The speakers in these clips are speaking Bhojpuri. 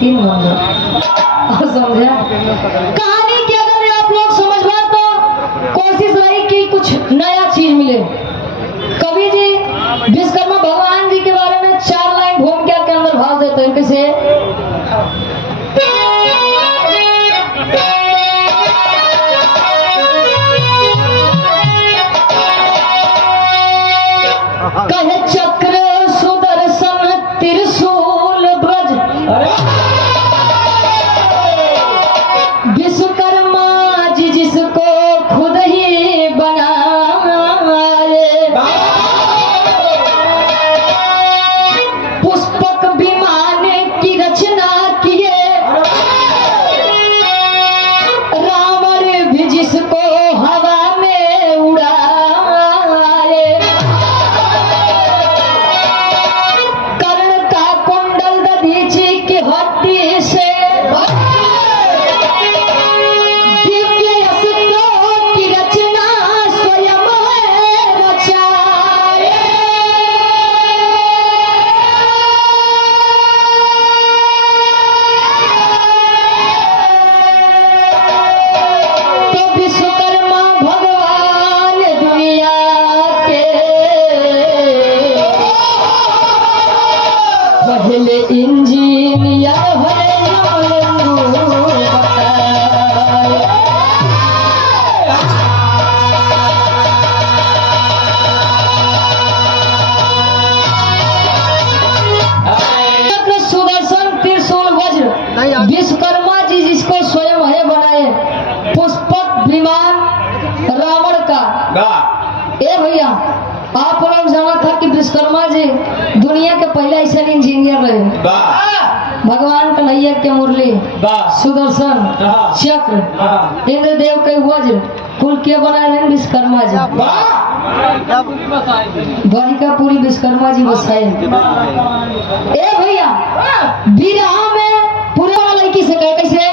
3 बंदर समझे। कहानी के अगर आप लोग समझ पाए तो कोशिश रही कि कुछ नया चीज मिले। कवि जी विश्वकर्मा भगवान जी के बारे में 4 लाइन घूम के आपके अंदर भाव देते हैं। कैसे? कहे चक्र सुदर्शन त्रिशूल ब्रज विश्वकर्मा जी जिसको खुद ही बनाए, पुष्पक विमान की रचना किए, रावण भी जिसको हवा में उड़ाए, कर्ण का कुंडल दधीची की हड्डी से दिव्य अस्त्रों की रचना स्वयं है रचाए। तो विश्वकर्मा भगवान दुनिया के पहले इंजीनियर है सुदर्शन त्रिशूल वज्र विश्वकर्मा जी जिसको स्वयं है बनाए, पुष्पक विमान रावण का। ए भैया आप लोग जाना था कि विश्वकर्मा जी दुनिया के पहले ऐसे इंजीनियर रहे। भगवान कन्हैया के मुरली, सुदर्शन चक्र, इंद्रदेव के वज्र कुल के बनाए हैं विश्वकर्मा जी। द्वारिका पूरी विश्वकर्मा जी बसाए। ए भैया विरह में पूरे वाला लड़की से कहे कैसे?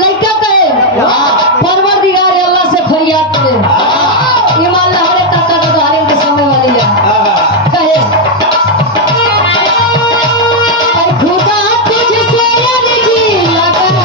लड़का कहे परवरदिगार अल्लाह से फरियाद करे, ईमान हमारे काका के द्वारे के समय वाली है। कहे खुदा तुझसे अर्जी लगाए,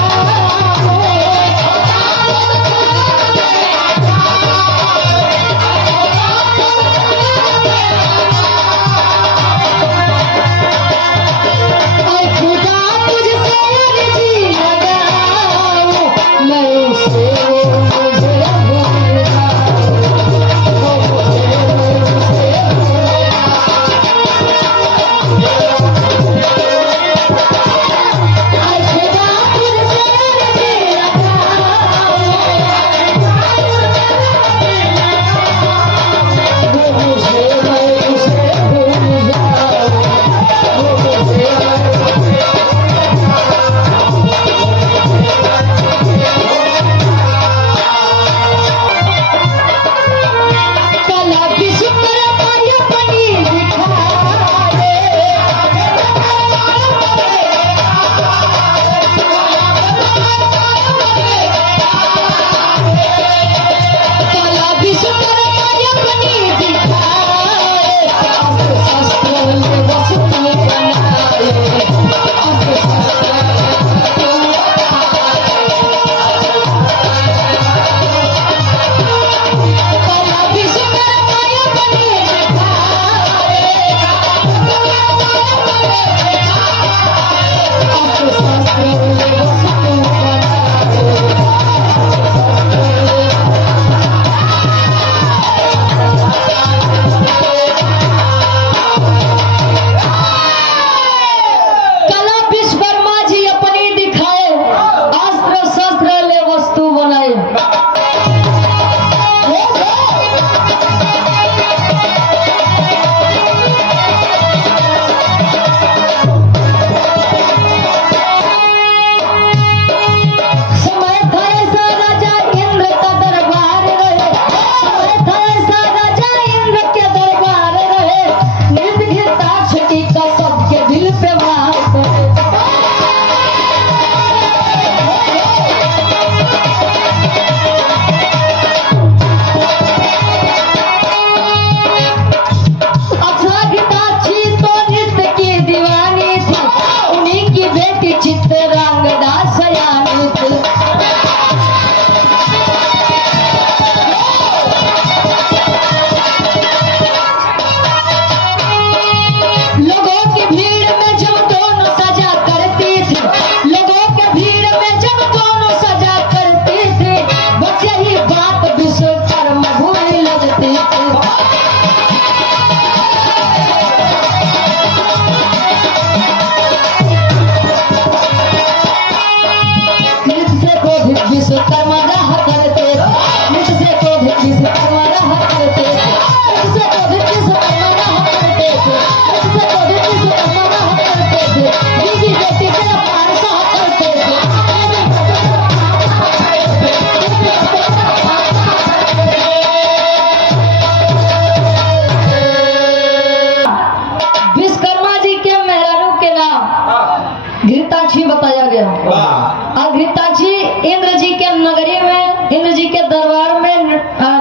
जी के दरबार में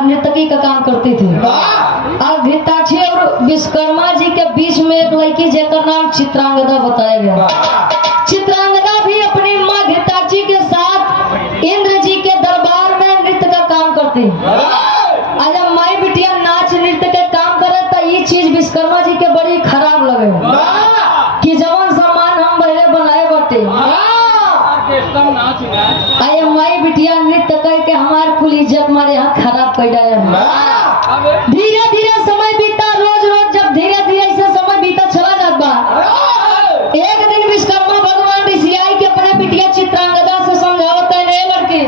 नर्तकी का काम करती थी। और घृताक्षी और विश्वकर्मा जी के बीच में एक लड़की जेकर नाम चित्रांगदा बताया गया। चित्रांगदा भी अपनी माँ घृताक्षी के साथ इंद्र जी के दरबार में नृत्य का काम करती। जब माई बिटिया नाच नृत्य के काम करे तो ये चीज विश्वकर्मा जी के बड़ी खराब लगे कि जवन सामान हम पहले बनाए बटे आये माई बिटिया नृत्य करके हमारे कुल इज्जत हमारे यहाँ खराब कर दिया। धीरे धीरे समय बीता, रोज रोज जब धीरे धीरे ऐसे समय बीता चला जाता, एक दिन विश्वकर्मा भगवान ऋषि आई के अपने बिटिया चित्रांगदा से समझावता है, रे लड़की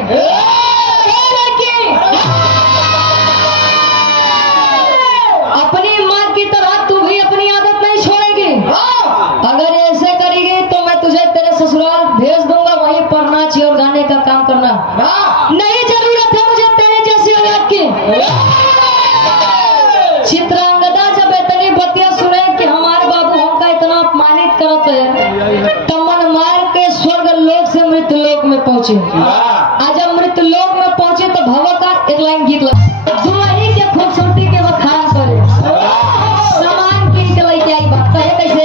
अपनी माँ की तरह तू भी अपनी आदत नहीं छोड़ेगी। अगर ऐसे करेगी तो मैं तुझे तेरे ससुराल भेज दूंगा, वहीं पर नाच और गाने का काम करना। नहीं जरूरत है मुझे तेरे जैसी औलाद की। चित्रांगदा जब इतनी बतिया सुने कि हमारे बाबू हमका इतना अपमानित करते हैं, तब मन मार के स्वर्ग लोक से मृत्यु लोक में पहुंचे। आज जब मृत्यु लोक में पहुंचे तो भव का एक लाइन गीत दुल्हनी के खूबसूरती के बखान करे, सामान किन के लेके आई बात कहे कैसे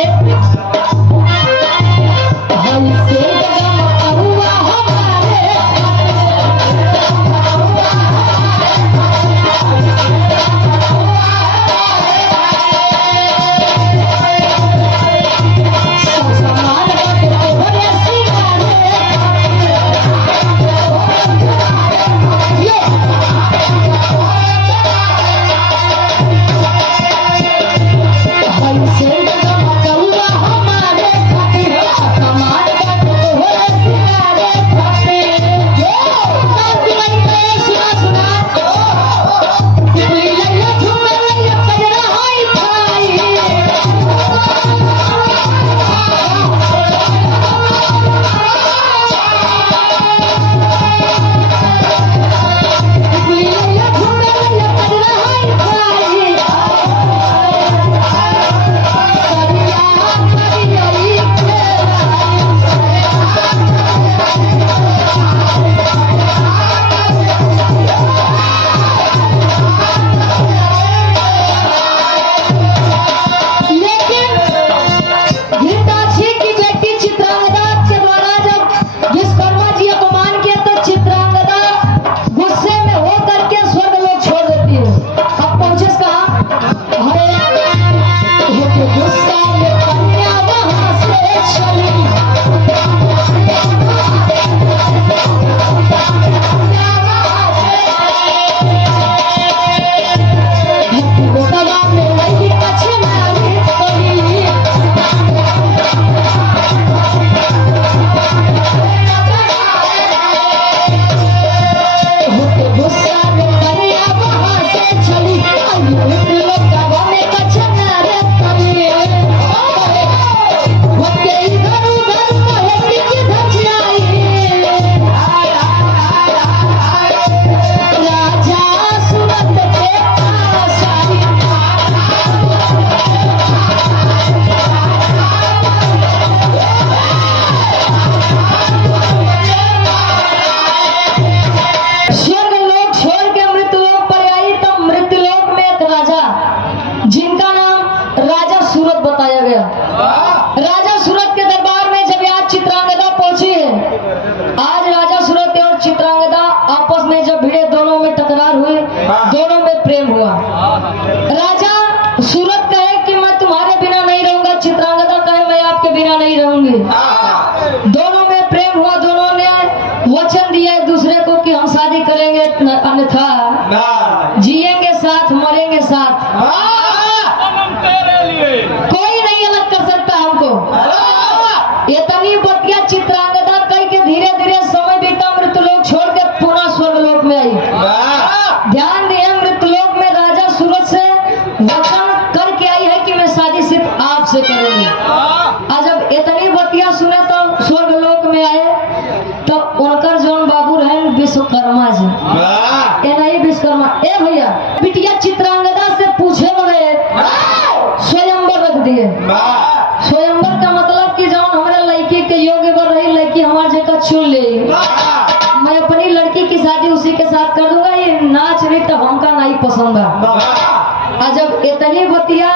राजा सूरत के दरबार में जब आज चित्रांगदा पहुंची है। आज राजा सूरत और चित्रांगदा आपस में जब भिड़े, दोनों में टकरार हुई, दोनों में प्रेम हुआ। राजा सूरत कहे कि मैं तुम्हारे बिना नहीं रहूंगा, चित्रांगदा कहे मैं आपके बिना नहीं रहूंगी। दोनों में प्रेम हुआ, दोनों ने वचन दिया एक दूसरे को कि हम शादी करेंगे, अन्यथा जिएंगे साथ, मरेंगे साथ, कोई नहीं अलग कर सकता हमको। इतनी बतिया चित्रांगदा कह के धीरे धीरे समय बीता, मृतलोक छोड़ के पुनः स्वर्गलोक में आई। ध्यान दिए, मृतलोक में राजा सूरत से वचन करके आई है कि मैं शादी सिर्फ आपसे करूंगी। आज जब इतनी बतिया सुने तो स्वर्गलोक में आए तो उनकर जौन बाबू रहे विश्वकर्मा जी, नहीं विश्वकर्मा, ए भैया बिटिया चित्रांगदा से पूछे लगे, स्वयंवर रख दिए। स्वयंवर का मतलब कि जौन हमारे लड़की के योग्य बर रही, लड़की हमारे जगह चुन ले, मैं अपनी लड़की की शादी उसी के साथ कर दूंगा, पसंद है। और जब इतनी बतिया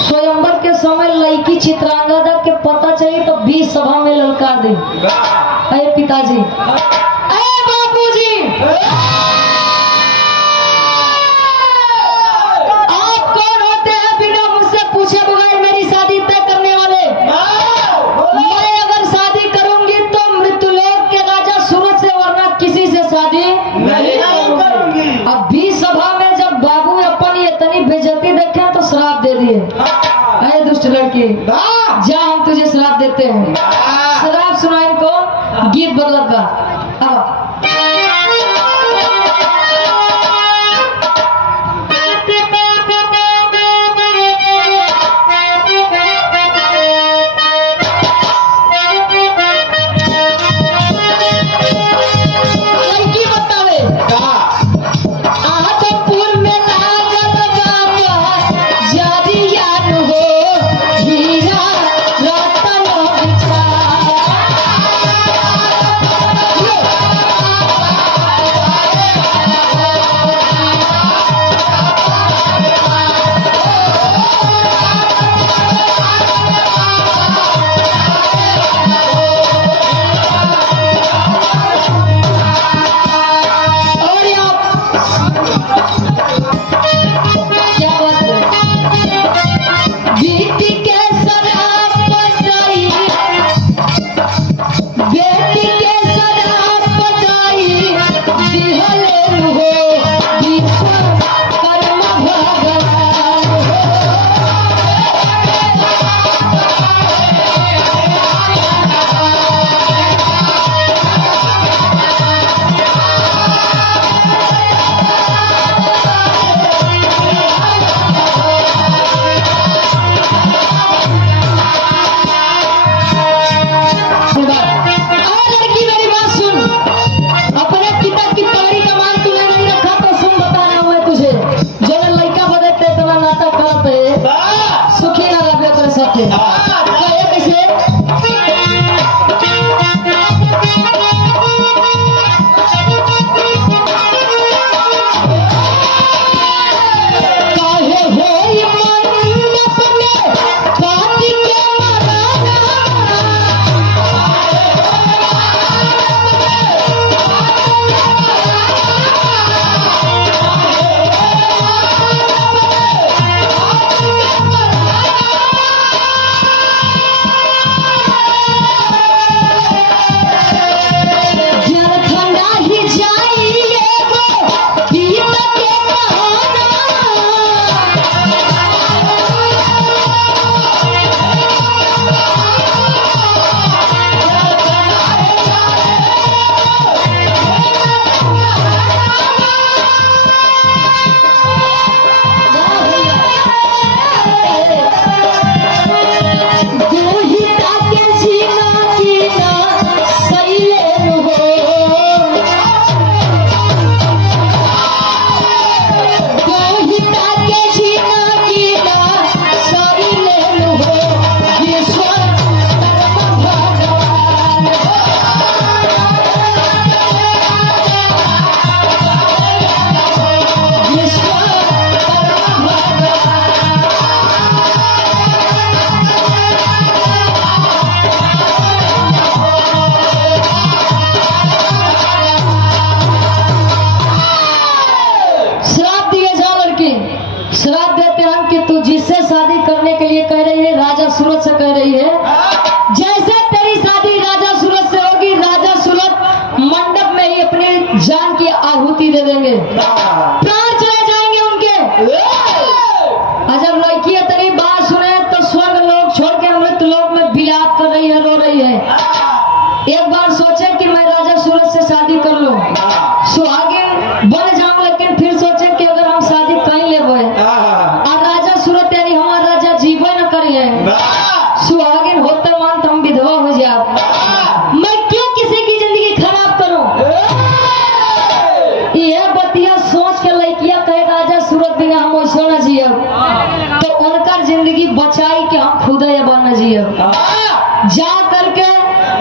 स्वयंवर के समय लड़की चित्रांगदा के पता चाहिए तो 20 सभा में ललकार दी। अरे पिताजी, अरे बापूजी, आप कौन होते हैं बिना मुझसे पूछे बगैर मेरी शादी तय करने वाले? मैं अगर शादी करूंगी तो मृत्युलोक के राजा सूरज से, वरना किसी से शादी नहीं करूंगी। अब 20 सभा में जब बाबू अपन इतनी बेइज्जती देखे तो श्राप दे दिए। अरे दुष्ट लड़की, जा हम तुझे श्राप देते हैं। श्राप सुना इनको, गीत बदलत बा। अब सूरज से कह रही है, जैसे तेरी शादी राजा सूरज से होगी, राजा सूरज मंडप में ही अपनी जान की आहुति दे देंगे, प्राण चले जाएंगे उनके। जब लड़की तेरी बात सुने तो स्वर्ग लोग छोड़ के अमृत लोक में विलाप कर रही है, रो रही है। एक बार सोचे कि मैं राजा सूरज से शादी कर लूं, सुहागिन बन जाऊं, लेकिन फिर सोचे कि अगर हम शादी कहीं ले और राजा सूरज यानी हमारा राजा जीवन न करिए, सुहागिन होते मान तो हम विधवा हो जाए, मैं क्यों किसी की जिंदगी खराब करूं। यह बतिया सोच के लड़कियां कहे राजा सूरज बिना हम वैसे न जिए, तो उनका जिंदगी बचाई कि हम खुद बन जिए। जा करके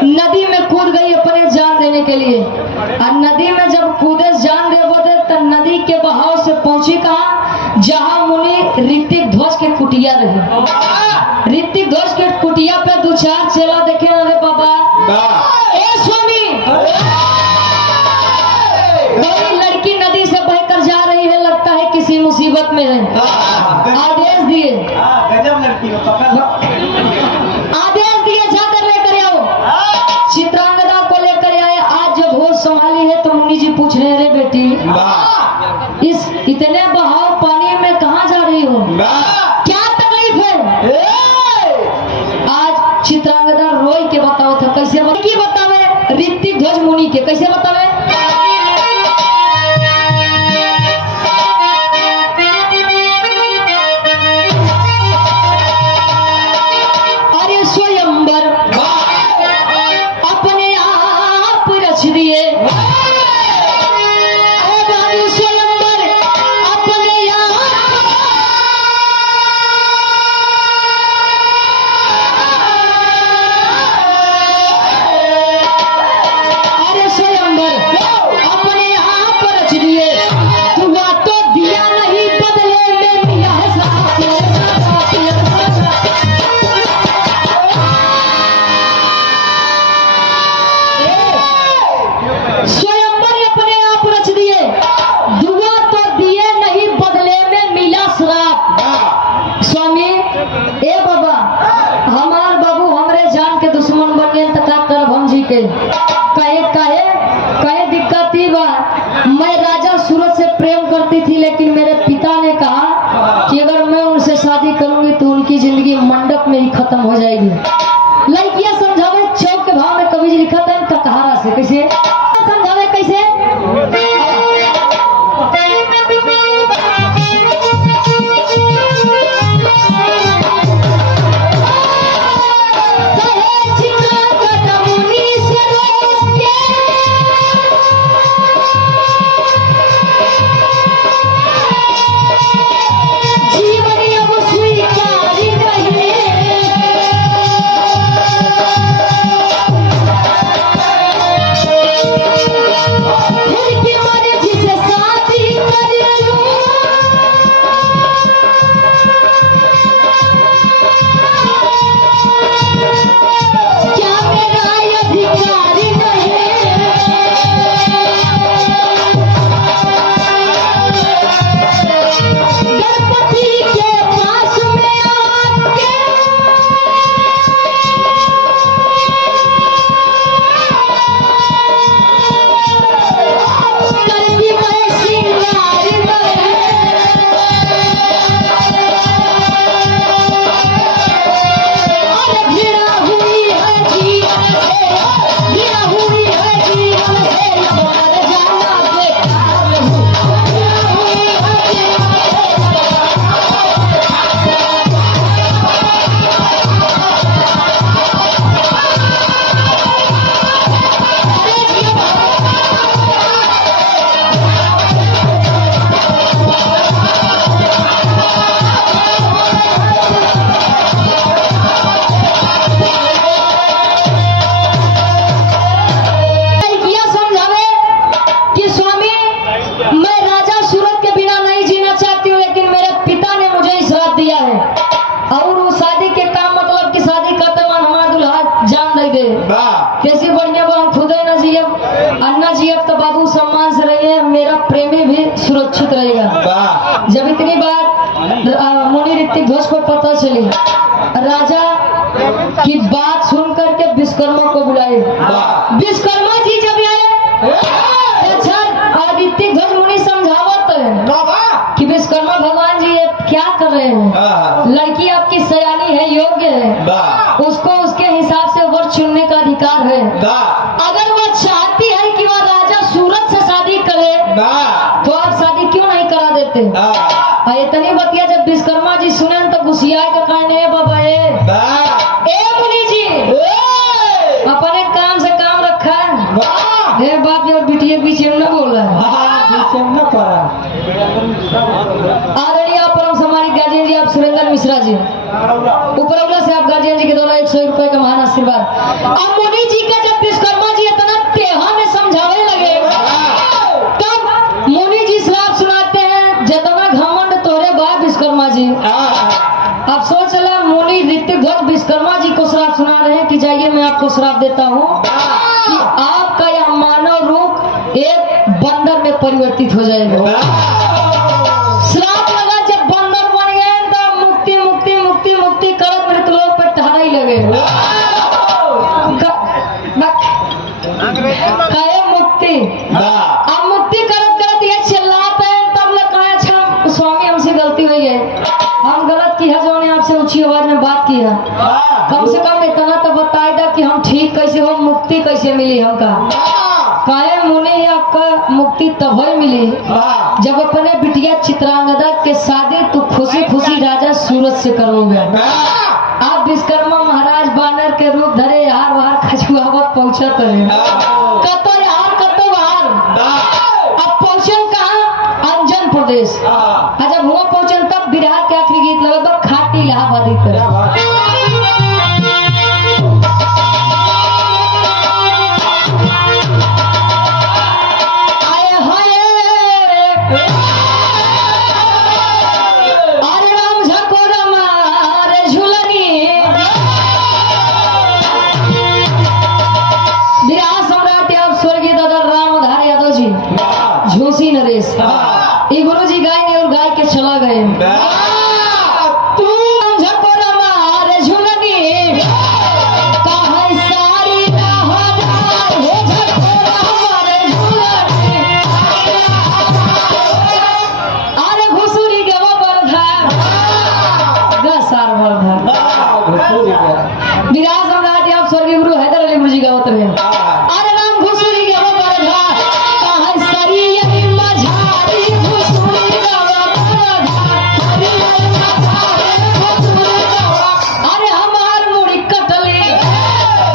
नदी में कूद गई अपने जान देने के लिए, और नदी में जब कूदे जान दे तो नदी के बहाव से पहुंची कहा जहां मुनि ऋतिक ध्वज के कुटिया रही। ऋतिक ध्वज के कुटिया पे दो चार चेला देखे, अरे बाबा ए स्वामी, कोई लड़की नदी से बहकर जा रही है, लगता है किसी मुसीबत में है। आदेश दिए जाकर लेकर आओ। चित्रांगदा को लेकर आए। आज जब होश संभाली है तो मुनि जी पूछ रहे हैं, बेटी इस इतने बहाव पानी में कहाँ जा रही हो, क्या तकलीफ है? आज चित्रांगदा रोई के बताओ था। कैसे बतावे? ऋतिक ध्वज मुनि के कैसे बतावे? अरे स्वयंवर अपने आप रच दिए, स्वयंवर अपने आप, अरे स्वयंवर अपने आप रच दिए, हुआ तो दिया नहीं बदले में मिला है स्वयंवर अपने आप रच दिए, दुआ तो दिए नहीं बदले में मिला श्राप। स्वामी ए बाबा, हमार बाबू हमरे जान के दुश्मन बन गए, तका करब हम जी के कहे दिक्कत ही बा। मैं राजा सूरज से प्रेम करती थी, लेकिन मेरे पिता ने कहा कि अगर मैं उनसे शादी करूंगी तो उनकी जिंदगी मंडप में ही खत्म हो जाएगी। लड़कियां समझावे चौक के भाव में कवि जी लिखा था ककहारा से। कैसे समझावे? कैसे? कैसी बढ़िया बा, खुद ही न जियब अन्ना जियब तो बाबू सम्मान से रहिए, मेरा प्रेमी भी सुरक्षित रहेगा। जब इतनी बात मुनि ऋतिक ध्वज को पता चली, राजा की बात सुन करके विश्वकर्मा को बुलाए। विश्वकर्मा जी जब आए, अच्छा ऋतिक ध्वज मुनि समझावत है कि विश्वकर्मा भगवान जी ये क्या कर रहे हैं, लड़की आपकी सयानी है, योग्य है, उसको उसके हिसाब से वर चुनने का अधिकार है। अगर वो चाहती है कि वो राजा सूरज से शादी करे तो आप शादी क्यों नहीं करा देते? इतनी बतिया जब विश्वकर्मा जी सुने तो गुस्सिया के कहने बाबा ए मुनि जी अपने काम से काम रखा है, बाप जो बिटिया पीछे न बोल रहा है। आदरणीय परम सम्मानित गार्जियन जी, आप सुरेंद्र मिश्रा जी, उपरौला से आप गार्जियन जी के द्वारा 100 रुपए का महान आशीर्वाद। अब मुनि जी का जब विश्वकर्मा जी इतना तेहा में समझाने लगे, तब मुनि जी श्राप सुनाते हैं जी। अब सोच रहा मुनि ऋतिक ध्वज विश्वकर्मा जी को श्राप सुना रहे हैं कि जाइए मैं आपको श्राप देता हूँ कि आपका यह मानव रूप एक बंदर में परिवर्तित हो जाएगा। श्राप लगा, जब बंदर बन गए तो मुक्ति मुक्ति मुक्ति मुक्ति करत मृतलोक पर टहरा ही लगे। मुक्ति अब मुक्ति करत करत ये चिल्लाते हैं, तब लग कहा अच्छा स्वामी हमसे गलती हुई है, हम गलत की है जो ने आपसे ऊंची आवाज में बात की है, कम से कम इतना तो बताए दा कि हम ठीक कैसे हो, मुक्ति कैसे मिली हमका। काहे मुनि आपका मुक्ति तब ही मिली जब अपने बिटिया चित्रांगदा के शादी तू खुशी खुशी राजा सूरज से करोगे। आप विश्वकर्मा महाराज बानर के रूप धरे यार वहां खजुआवत पहुंचत है, कतो यार कतो बाहर। अब पहुंचन कहाँ? अंजन प्रदेश। जब हुआ पहुंचन तब विराट के आखिरी गीत लगा खाटी इलाहाबादी तरह। झूसी नरेश ये गुरु जी गाय ने और गाय के चला गए। विराट सम्राट आप स्वर्गीय गुरु हैदर अली गुरु जी गावत रहे। अरे राम घुसुरी के वो बरधा कहां सरी यही मझारी घुसुरी गावा अरे हमार मुड़ी कटली,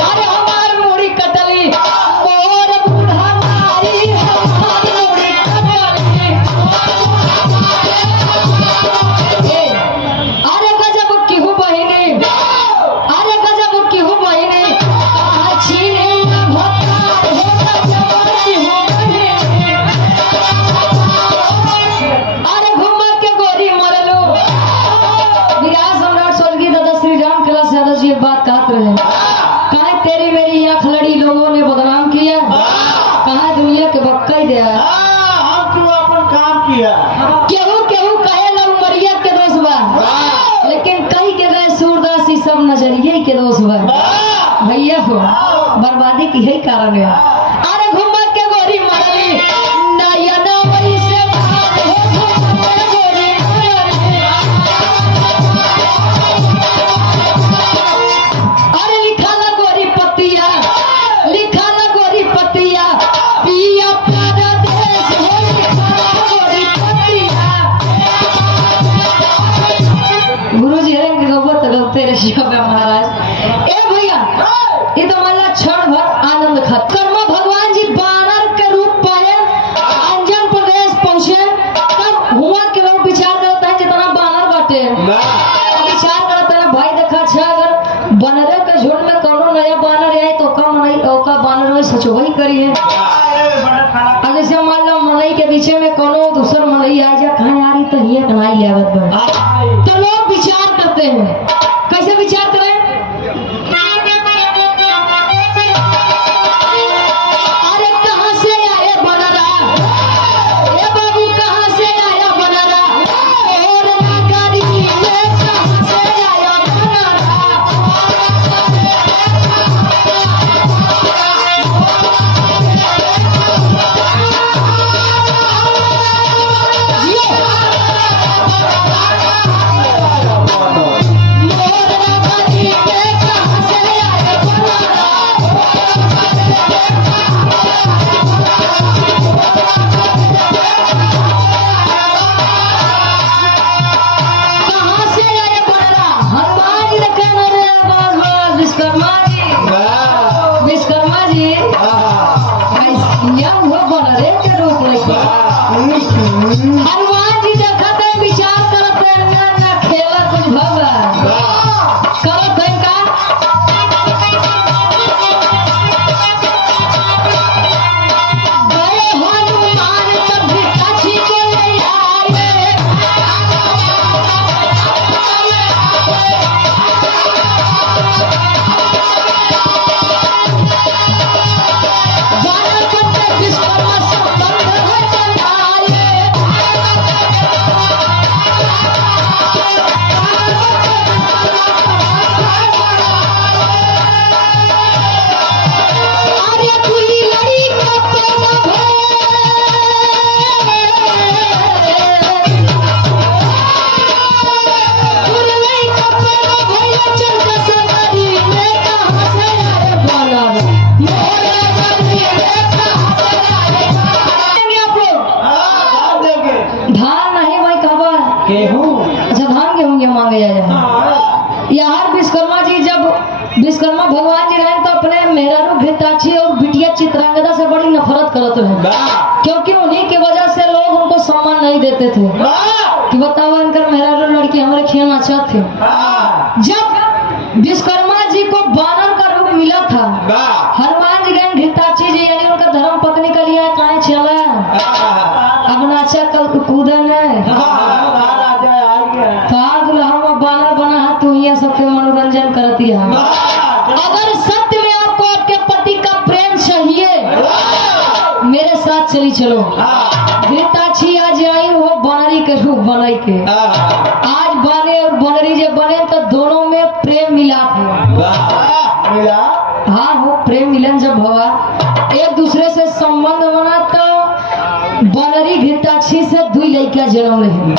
अरे हमार मुड़ी कटली मोर बूढ़ा मारी हमार मुड़ी कटली। अरे गजब की हूं बहिनी, अरे गजब की हूं बहिनी छीने अरे घूमर के गोरी मरलो। विराट सम्राट स्वर्गीय दादा श्री राम कैलाश यादव जी एक बात कहते रहे, कहा तेरी मेरी आंख लड़ी लोगों ने बदनाम किया, कहा दुनिया के बक्का ही दिया केहू केहू कहे लोग मरिया के दोस्त बा, लेकिन कई के गए सूरदास सब नजरिए के दोस्त बा भैया हो बर्बादी की यही कारण है। अरे घूमर के गोरी मरली नयन वही से गोरी अरे लिखा ना गोरी पतिया, लिखा ना गोरी पतिया पिया प्यारा देश हो लिखा ना गोरी पतिया। गुरु जी रंग गवत गवते रशिया में महाराज। ए भैया ये तो माला क्षण भर आनंद खा कर्म भगवान जी बानर के रूप पाए अंजन प्रदेश पहुंचे, तब हुआ के लोग विचार करता है जितना बानर बाटे विचार करता है भाई देखा अच्छा अगर बनरे के झुंड में कोनो नया बानर आए तो कम नहीं ओका बानर में सच वही करिए। अगर जैसे मान लो मलई के पीछे में कोनो दूसर मलई आ जा कहां आ रही तो ये कमाई लेवत बा, तो लोग विचार करते हैं। कैसे विचार करें? अरे कहां से आए बनरा, ए बाबू कहां से आया बनरा और नगरी में कहां से आया बनरा। हनुमान जी देखते विचार करते ना खेला कुछ भगवा करते का गए हनुमान तब भी काछी को ले आए धान नहीं भाई कहवा गेहूं। अच्छा धान गेहूं ये मांगे जाए। यार विश्वकर्मा जी जब विश्वकर्मा भगवान जी रहे तो अपने मेहरारू घृताक्षी और बिटिया चित्रांगदा से बड़ी नफरत करते हैं, क्योंकि उन्हीं की वजह से लोग उनको सम्मान नहीं देते थे कि बताओ इनका मेहरारू लड़की हमारे खेल अच्छा थे। जब विश्वकर्मा जी को बानर का रूप मिला था, हनुमान जी गए घृताक्षी जी यानी उनका धर्म पत्नी का लिया कहा चला अब नाचा कल कूदन बानर बना है तू ये सबके मनोरंजन करती है। अगर सत्य में आपको आपके पति का प्रेम चाहिए मेरे साथ चली चलो। घृताक्षी आज आई वो बनरी के रूप बनाई के आज बने और बनरी जब बने तो दोनों में प्रेम मिलाप हुआ। हाँ हो प्रेम मिलन जब हुआ एक दूसरे से संबंध बना तो बनरी घृताक्षी से दुई लड़का जन्म रहे।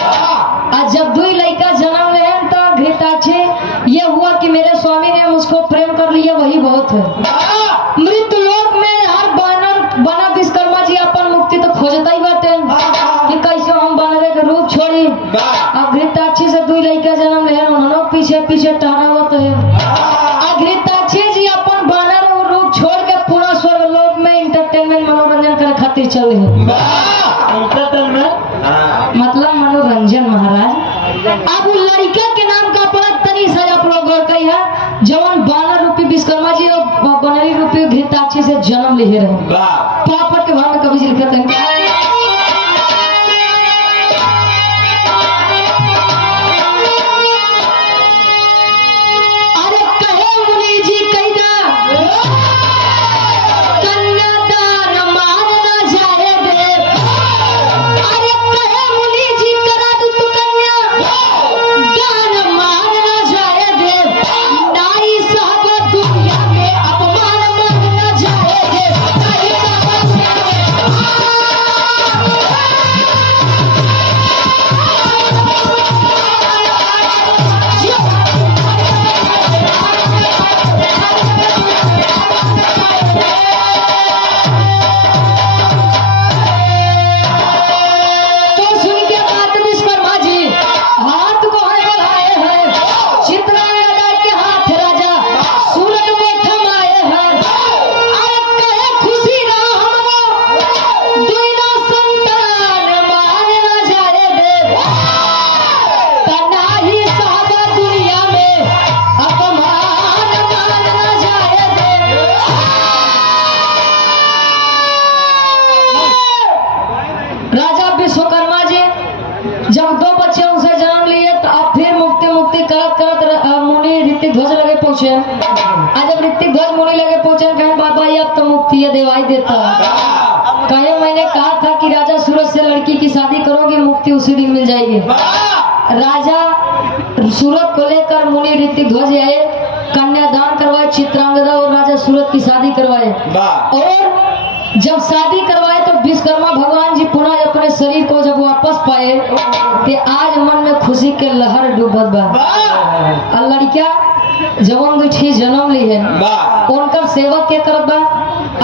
आज जब दुई लड़का जन्म रहे तो घृताक्षी ये हुआ कि मेरे स्वामी ने मुझको प्रेम कर लिया वही बहुत है। मृत्यु लोक में हर बानर बना विश्वकर्मा जी अपन मुक्ति तो खोजता ही बाटे कि कैसे हम बानरे के रूप छोड़ी। अब घृताक्षी से दुई लड़का जन्म रहे उन्होंने पीछे पीछे टहरावत है। घृताक्षी जी अपन बानर रूप छोड़ के पूरा स्वर्ग लोक में इंटरटेनमेंट मनोरंजन करे खातिर चल रहे मतलब मनोरंजन महाराज। अब लड़के के नाम का अपना तनी सा आप लोग है जवान बानर रूपी विश्वकर्मा जी और बनरी रूपी घृताक्षी से जन्म ले रहे पापड़ के भाव में कभी जी लिखते हैं। विश्वकर्मा जी जब दो बच्चे उनसे जन्म लिए तो अब फिर मुक्ति करत करत मुनि ऋतिक ध्वज लगे पहुंचे। आज जब ऋतिक ध्वज मुनि लगे पहुंचे कहे बाबा ये अब तो मुक्ति ये देवाई देता कहे मैंने कहा था कि राजा सूरज से लड़की की शादी करोगे मुक्ति उसी दिन मिल जाएगी। राजा सूरज को लेकर मुनि ऋतिक ध्वज आए कन्यादान करवाए चित्रांगदा और राजा सूरज की शादी करवाए और जब शादी करवाए तो विश्वकर्मा भगवान जी पुनः अपने शरीर को जब वापस पाए तो आज मन में खुशी के लहर डूबत बा। लड़किया जवन दुठी जन्म ली है उनकर सेवक के करत बा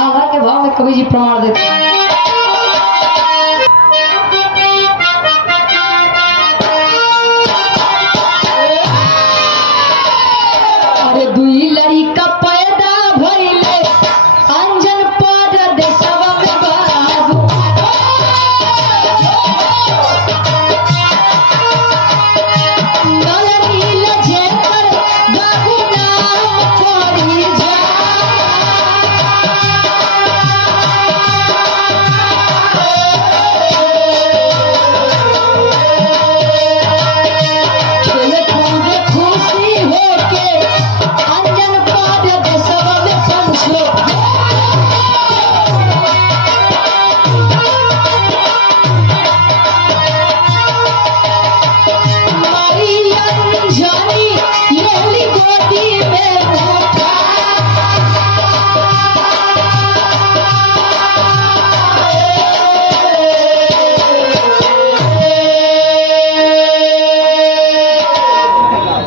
आधा के भाव में कवि जी प्रमाण देते हैं। अरे दुई लड़ी का पैदा भइले अंजन पद देशवा में बाबू नल नील जेकर बाबू नाम पड़ी जा खेल कूद खुशी होके अंजन पद देशवा में पहुंचो। जानी लेली गोदी में उठा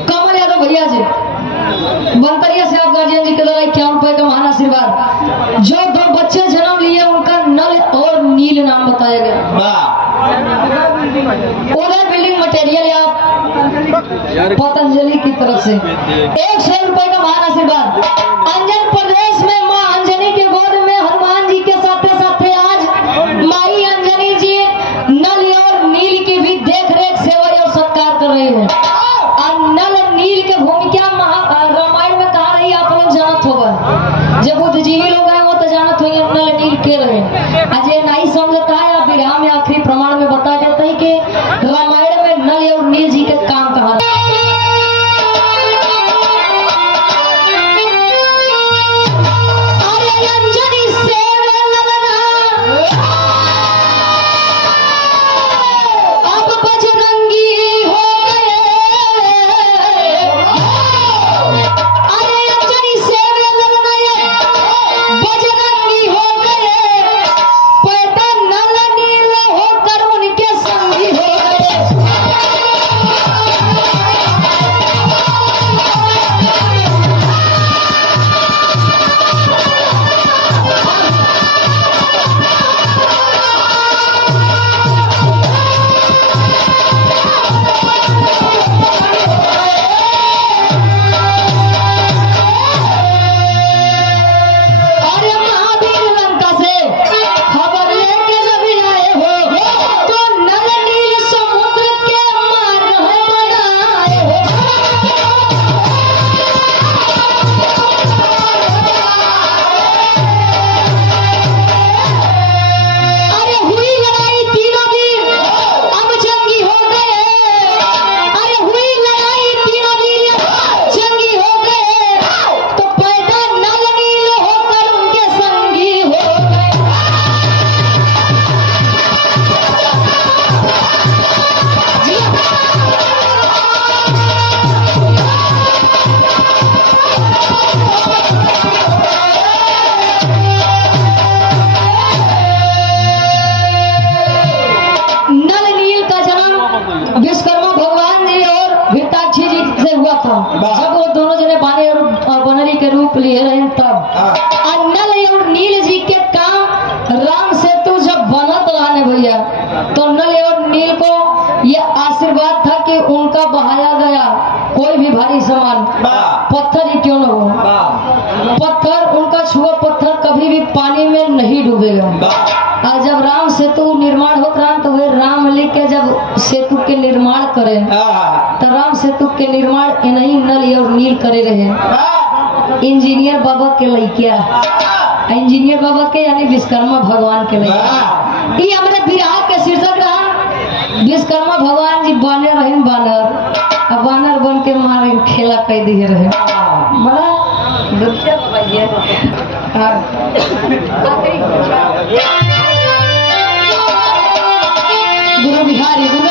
कमल यादव भैया जी बनतरिया से आप गार्जियन जी के द्वारा 51 रुपए का महान आशीर्वाद। जो दो बच्चे जन्म लिए उनका नल और नील नाम बताया गया। उधर बिल्डिंग मटेरियल या पतंजलि की तरफ से 100 रुपए का महान आशीर्वाद। अंजन प्रदेश में माँ अंजनी के गोद में हनुमान जी के साथ साथ आज माई अंजनी जी नल और नील की भी देख रेख सेवा और सत्कार कर रहे हैं। और नल नील के भूमिका रामायण में कहा रही आप लोग जानत होगा। जब बुद्धिजीवी लोग आए वो तो जानत होंगे नल नील के रहे। आज ये नहीं समझता है, अब विराम में आखिरी प्रमाण में बता देता है कि रामायण में नल और नील जी के काम कहा। विश्वकर्मा भगवान जी और हिताक्षी जी से हुआ था। जब वो दोनों जने बाने और बनरी के रूप लिए रहे तब नल और नील जी के काम राम सेतु जब बनत रहा भैया तो नल और नील को ये आशीर्वाद था कि उनका बहाया गया कोई भी भारी सामान पत्थर ही क्यों न हो, पत्थर उनका छुआ पत्थर कभी भी पानी में नहीं डूबेगा। और जब राम सेतु निर्माण हो रहा तो वे राम लेके जब सेतु के निर्माण करे तो राम सेतु के निर्माण इन्हीं नल और नील करे रहे। इंजीनियर बाबा के लइकिया, इंजीनियर बाबा के यानी विश्वकर्मा भगवान के लइकिया। ये हमारे बिहार के शीर्षक रहा विश्वकर्मा भगवान जी बने रहे बानर, अब बानर बन के मारे खेला कह दिए रहे। बड़ा दुखिया भैया गुरु बिहारी गुरु